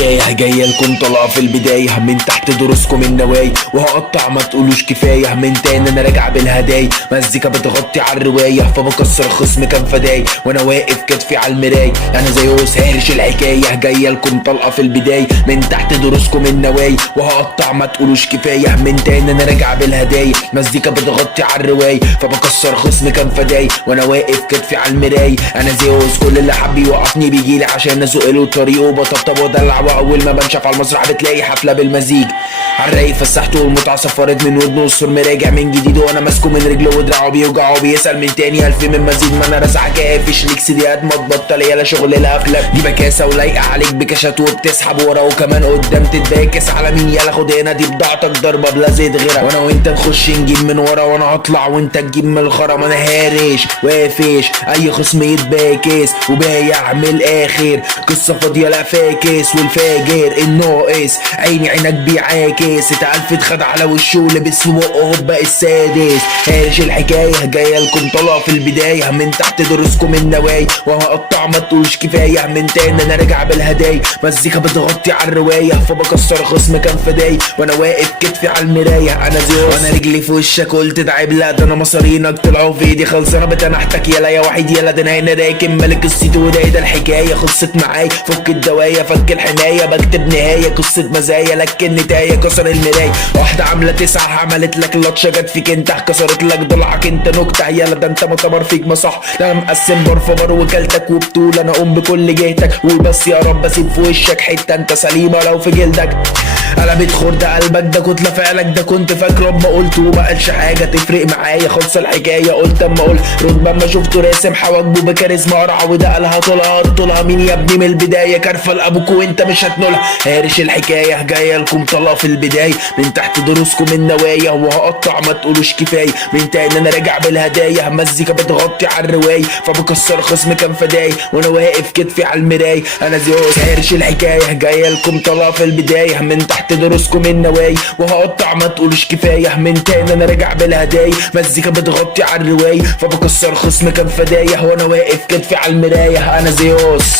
الحكاية جاية لكم طلقة في البداية من تحت دروسكم النوايا، وهقطع ما تقولوش كفاية من تاني انا راجع بالهدايا. مزيكا بتغطي على الرواية فبكسر خصم كان فداي، وانا واقف كتفي على المراية انا زيوس هارش الحكاية جاية لكم طلقة في البداية من تحت دروسكم النوايا، وهقطع ما تقولوش كفاية من تاني انا راجع بالهدايا. مزيكا بتغطي على الرواية فبكسر خصم كان فداي، وانا واقف كتفي على المراية انا زيوس. كل اللي حب يوقفني بيجيلي عشان ازق له طريقه وبطبطب وادلع، واول ما بنشف على المسرح بتلاقي حفله بالمزيج. عالرايق فسحته والمتعه صفرت من ودنه، السرم راجع من جديد وانا ماسكه من رجله ودراعه بيوجعه بيسال من تاني الف من مزيد. ما انا رازع كافش ليك سيديات ما تبطل يالا شغل الافلام دي بكاسه ولايقه عليك بكاشات وبتسحب ورا وكمان قدام تتباكس على مين يالا خد هنا دي بضاعتك ضربه بلا زيت غيرها، وانا وانت نخش نجيب من ورا وانا هطلع وانت تجيب من الخرم. انا هارش وافش اي خصم يتباكس وبايع من الاخر قصه فاضيه لا فاكس، والفاجر الناقص عيني عينك بيعاكس اتقلفت خد على وشه ولبس في بقه هوبا السادس. هارش الحكايه جايه لكم طلقه في البدايه من تحت دروسكم النوايا، وهقطع ما تقولش كفايه من تاني انا راجع بالهدايا. مزيكا بتغطي على الروايه فبكسر خصم كان فداي، وانا واقف كتفي على المرايه انا زيوس. وانا رجلي في وشك قلت تعب لا ده انا مصارينك طلعوا في ايدي خلصانه بتنحتك يالا يا وحيد يالا ده انا راكب ملك الصيت وده الحكايه خلصت معايا. فك الدوايه فك الحمايه بكتب نهايه قصه مزايا لك النتايه كسر المرايه. واحده عامله 9 عملت لك لطشه جت فيك انت كسرت لك ضلعك انت نكته يالا ده انت معتبر فيك مصح. ده انا مقسم بار في بار وكلتك وبطول انا اقوم بكل جهتك وبس يا رب اسيب في وشك حته انت سليمه لو في جلدك. قلبت خرده قلبك ده كتله فعلك ده كنت فاكره اما قلت وما قالش حاجه تفرق معايا خلص الحكايه. قلت اما اقول رد اما شفته راسم حواجبه بكاريزما قرعه وده قالها طولها مين يا ابني من البدايه كارفه لابوك وانت مش هتنولها. هارش الحكايه جايه لكم طلقه في البدايه من تحت دروسكم النوايا، وهقطع ما تقولوش كفايه من تاني انا راجع بالهدايا. مزيكا بتغطي على الروايه فبكسر خصم كان فداي، وانا واقف كتفي على المرايه انا زيوس. هارش الحكايه جايه لكم طلقه في البدايه من تحت دروسكم النوايا، وهقطع ما تقولوش كفايه من تاني انا راجع بالهدايا. مزيكا بتغطي على الروايه فبكسر خصم كان فدايا، وانا واقف كتفي على المرايه انا زيوس.